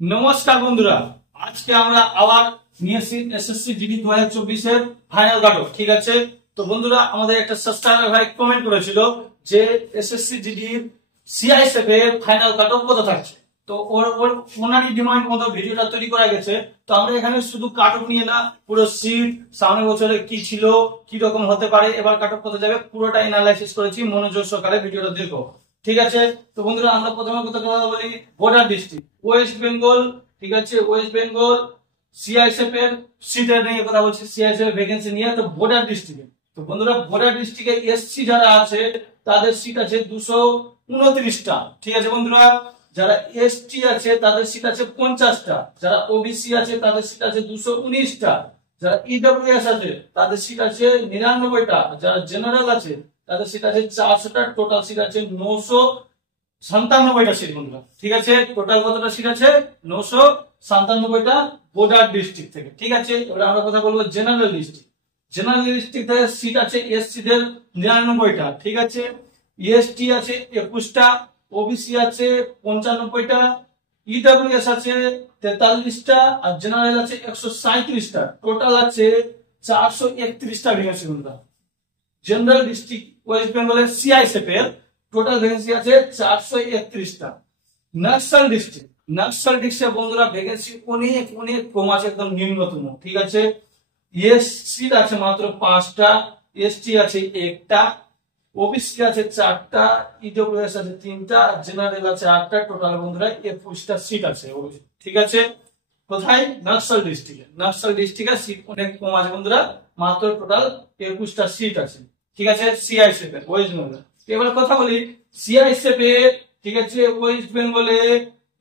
নমস্কার বন্ধুরা, আজকে আমরা আবার নিয়ে এসেছি এসএসসি জিডি 2024 এর ফাইনাল কাট অফ। ঠিক আছে, তো বন্ধুরা আমাদের একটা সাবস্ক্রাইবার ভাই কমেন্ট করেছিল যে এসএসসি জিডি সিআইএসএফ এর ফাইনাল কাট অফ কত থাকছে। তো ওনারই ডিমান্ড মতো ভিডিওটা তৈরি করা গেছে। তো আমরা এখানে শুধু কাট অফ নিয়ে না, পুরো সিট সামনের বছরে কি ছিল, কি রকম হতে পারে, এবার কাট অফ কত যাবে, পুরোটা অ্যানালাইসিস করেছি। মনোযোগ সহকারে ভিডিওটা দেখো। ঠিক আছে, তো বন্ধুরা আমরা প্রথমে কথা বলি বর্ডার ডিস্ট্রিক্ট ওয়েস্ট বেঙ্গল। ঠিক আছে, ওয়েস্ট বেঙ্গল সিআইএসএফ এর সিটের নিয়ে কথা বলছি, সিআইএসএফ এর ভ্যাকেন্সি নিয়ে। তো বর্ডার ডিস্ট্রিক্টে, তো বন্ধুরা বর্ডার ডিস্ট্রিক্টে এসসি যারা আছে তাদের সিট আছে 229টা। ঠিক আছে বন্ধুরা, যারা এসটি আছে তাদের সিট আছে 50টা, যারা ওবিসি আছে তাদের সিট আছে 219টা, যারা ইডব্লিউএস আছে তাদের সিট আছে 99টা, যারা জেনারেল আছে তাদের সিট আছে 400টা, টোটাল সিট আছে 997টা সিট বন্ধুরা। ঠিক আছে, টোটাল কতটা সিট আছে? 997টা বর্ডার ডিস্ট্রিক্ট থেকে। ঠিক আছে, এবার আমরা কথা বলবো জেনারেল ডিস্ট্রিক্ট। জেনারেল ডিস্ট্রিক্ট থেকে সিট আছে এসসি দের 99টা। ঠিক আছে, এসটি আছে 21টা, ওবিসি আছে 95টা, ইডব্লিউএস আছে 43টা, আর জেনারেল আছে 137টা। টোটাল আছে 431টা ভ্যাকেন্সি বন্ধুরা। জেনারেল ডিস্ট্রিক্ট ওয়েস্ট বেঙ্গলের সিআইএসএফ এর টোটাল ভ্যাকেন্সি আছে 431টা। নকশাল ডিস্ট্রিক্ট, নকশাল ডিস্ট্রিক্টে বন্ধুরা ভ্যাকেন্সি অনেক অনেক কম আছে, একদম নিম্নতম। ঠিক আছে, এসসি আছে মাত্র 5টা, এসটি আছে 1টা, ওবিসি আছে 4টা, ইডব্লিউএস আছে 3টা, জেনারেল আছে 8টা। টোটাল বন্ধুরা 21টা সিট আছে। ঠিক আছে, কোথায়? নকশাল ডিস্ট্রিক্টে। নকশাল ডিস্ট্রিক্টে সিট অনেক কম আছে বন্ধুরা, মাত্র টোটাল 21টা সিট আছে। ঠিক আছে, সিআইএসএফ এর ওয়েস্ট বেঙ্গল। এবার কথা বলি সিআইএসএফ এর। ঠিক আছে, ওয়েস্ট বেঙ্গলে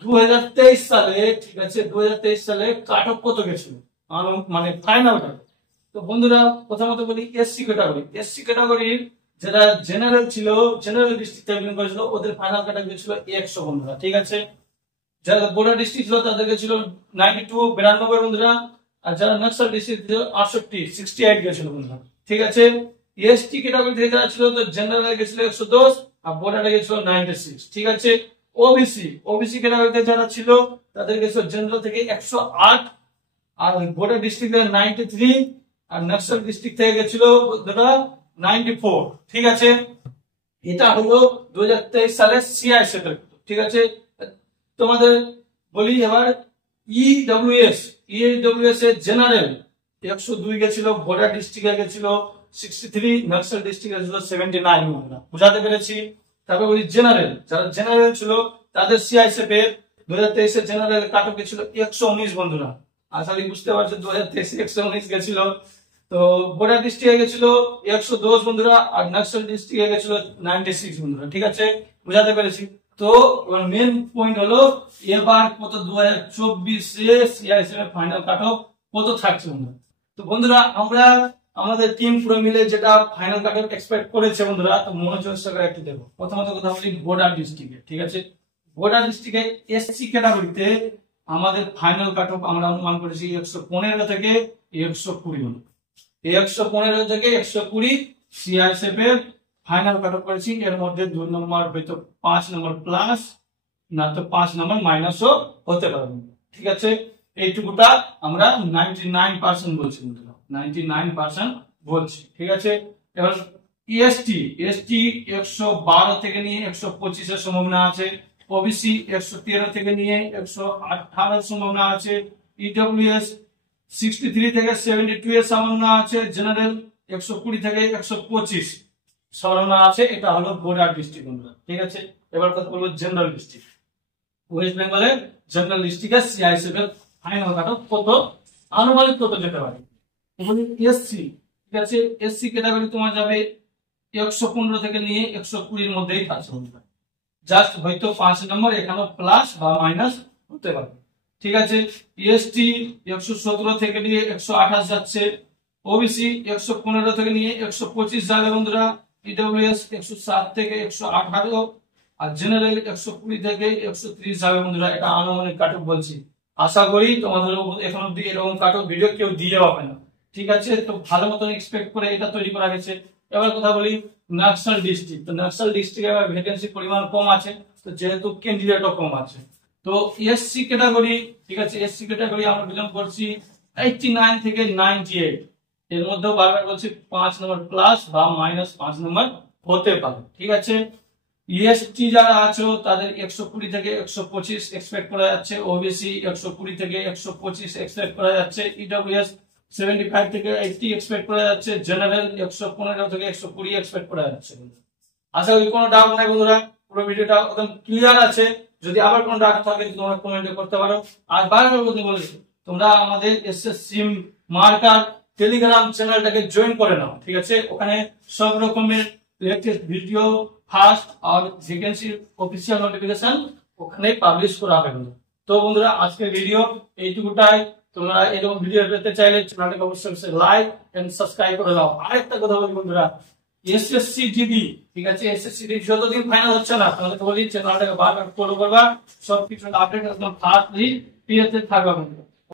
2023 সালে, ঠিক আছে 2023 সালে কাট অফ কত গেছিল, মানে ফাইনাল কাট। তো বন্ধুরা প্রথমত বলি এসসি ক্যাটাগরি। এসসি ক্যাটাগরির যারা জেনারেল ছিল, জেনারেল ডিস্ট্রিক্ট থেকে বিলং করেছিল, ওদের ফাইনাল কাট অফ গেছিল 100 বন্ধুরা। ঠিক আছে, যারা বর্ডার ডিস্ট্রিক্ট ছিল তাদেরকে ছিল 92 বন্ধুরা, আর যারা নকশাল ডিস্ট্রিক্ট ছিল 68 গেছিল বন্ধুরা। ঠিক আছে, এসটি ক্যাটাগরি থেকে যারা ছিল, তো জেনারেল গেছিল 110 আর বর্ডারে গেছিল 96। ঠিক আছে, ওবিসি ক্যাটাগরিতে যারা ছিল তাদের গেছিল জেনারেল থেকে 108, আর বর্ডার ডিস্ট্রিক্ট থেকে 93, আর নকশাল ডিস্ট্রিক্ট থেকে গেছিল বন্ধুরা 94। ঠিক আছে, এটা হলো 2023 সালের সিআইএসএফ এর। ঠিক আছে, তোমাদের বলি এবার ইডব্লিউএস এর জেনারেল 102 গেছিল, বর্ডার ডিস্ট্রিক্টে গেছিল 63, নকশাল ডিস্ট্রিক্টে গেছিল 79 বন্ধুরা। বুঝাতে পেরেছি? তারপর বলি জেনারেল, যারা জেনারেল ছিল তাদের সিআইএসএফ এর 2023 এর জেনারেল কাট অফ গেছিল 119 বন্ধুরা। আশা করি বুঝতে পারছো 2023 119 গেছিল। তো বর্ডার ডিস্ট্রিক্টে গেছিল 110 বন্ধুরা, আর নকশাল ডিস্ট্রিক্টে গেছিল 96 বন্ধুরা। ঠিক আছে, বুঝাতে পেরেছি? তো মেন পয়েন্ট হলো এবার কত 2024 এ সিআইএসএফ এর ফাইনাল কাট অফ কত থাকছে বন্ধুরা। তো বন্ধুরা আমরা আমাদের টিম পুরো মিলে যেটা ফাইনাল কাট অফ এক্সপেক্ট করেছে বন্ধুরা, তো মনোযোগ সহকারে একটু দেখো। প্রথমত কথা বলি বর্ডার ডিস্ট্রিক্টে। ঠিক আছে, বর্ডার ডিস্ট্রিক্টে এসসি ক্যাটাগরিতে আমাদের ফাইনাল কাট অফ আমরা অনুমান করেছি 115 থেকে 120। 115 থেকে 120 সিআইএসএফ এর ফাইনাল কাট অফ করেছি। এর মধ্যে 2 নম্বর হয়তো 5 নম্বর প্লাস, না তো 5 নম্বর মাইনাসও হতে পারে। ঠিক আছে, এইটুকুটা আমরা 99% বলছি বন্ধুরা, 99% বলছি। ঠিক আছে, এবার এসটি 112 থেকে নিয়ে 125 এর সম্ভাবনা আছে, ওবিসি 113 থেকে নিয়ে 118 এর সম্ভাবনা আছে, ইডব্লিউএস 63 থেকে 72 এর সম্ভাবনা আছে, জেনারেল 120 থেকে 125 সম্ভাবনা আছে। এটা হলো বর্ডার ডিস্ট্রিক্ট বন্ধুরা। ঠিক আছে, এবার কথা বলবো জেনারেল ডিস্ট্রিক্ট। ওয়েস্ট বেঙ্গলের জেনারেল ডিস্ট্রিক্টে সিআইএসএফ এর ফাইনাল কাট অফ কত, আনুমানিক কত যেতে পারে। এসসি, ঠিক আছে, এসসি ক্যাটাগরি তোমার যাবে 115 থেকে নিয়ে 120 এর মধ্যেই আছে বন্ধুরা। জাস্ট হয়তো 5 নম্বর এখানে প্লাস বা মাইনাস হতে পারে। ঠিক আছে, এসটি 117 থেকে নিয়ে 128 যাচ্ছে, ওবিসি 115 থেকে নিয়ে 125 যাবে বন্ধুরা, ইডব্লিউএস 107 থেকে 118, আর জেনারেল 120 থেকে 130 যাবে বন্ধুরা। এটা আনুমানিক কাট অফ বলছি। আশা করি তোমাদের এখন অব্দি এরকম কাট অফ ভিডিও কেউ দিয়ে হবে না। ঠিক আছে, তো ভালো মতন এক্সপেক্ট করে এটা তৈরি করা গেছে। এবার কথা বলি নকশাল ডিস্ট্রিক্ট। তো নকশাল ডিস্ট্রিক্টে ভ্যাকেন্সি পরিমাণ কম আছে, তো যেহেতু ক্যান্ডিডেটও কম আছে, তো এসসি ক্যাটাগরি, ঠিক আছে, এসসি ক্যাটাগরি আমরা বিলং করছি 89 থেকে 98, এর মধ্যেও বারবার বলছি 5 নম্বর প্লাস বা -5 নম্বর হতে পারে, ঠিক আছে। ইএসটি যারা আছো তাদের 120 থেকে 125 এক্সপেক্ট করা যাচ্ছে, ওবিসি 120 থেকে 125 এক্সপেক্ট করা যাচ্ছে, ইডব্লিউএস 75 থেকে 80 এক্সপেক্ট করা যাচ্ছে, জেনারেল 115 থেকে 120 এক্সপেক্ট করা যাচ্ছে। আশা করি কোনো ডাউট নাই বন্ধুরা, পুরো ভিডিওটা একদম ক্লিয়ার আছে। যদি আবার কোনো ডাউট থাকে তোমরা কমেন্টে করতে পারো। আর বারবার বলেছি তোমরা আমাদের এসএসসি মার্কার টেলিগ্রাম চ্যানেলটাকে জয়েন করে নাও, ঠিক আছে। ওখানে সব রকমের লেটেস্ট ভিডিও ফার্স্ট আর ভ্যাকেন্সি অফিসিয়াল নোটিফিকেশন ওখানে পাবলিশ করা হবে। তো বন্ধুরা আজকের ভিডিও এইটুকুটাই। তোমরা এরকম ভিডিও পেতে চাইলে চ্যানেলটাকে অবশ্যই লাইক এন্ড সাবস্ক্রাইব করে দাও। আরেকটা কথা বলি বন্ধুরা, এসএসসি জিডি, ঠিক আছে, এসএসসি জিডি যতদিন ফাইনাল হচ্ছে না তাহলে তো বলি চ্যানেলটাকে বারবার ফলো করবা, সবকিছু আপডেট একদম ফাস্টলি পেতে থাকবা বন্ধুরা।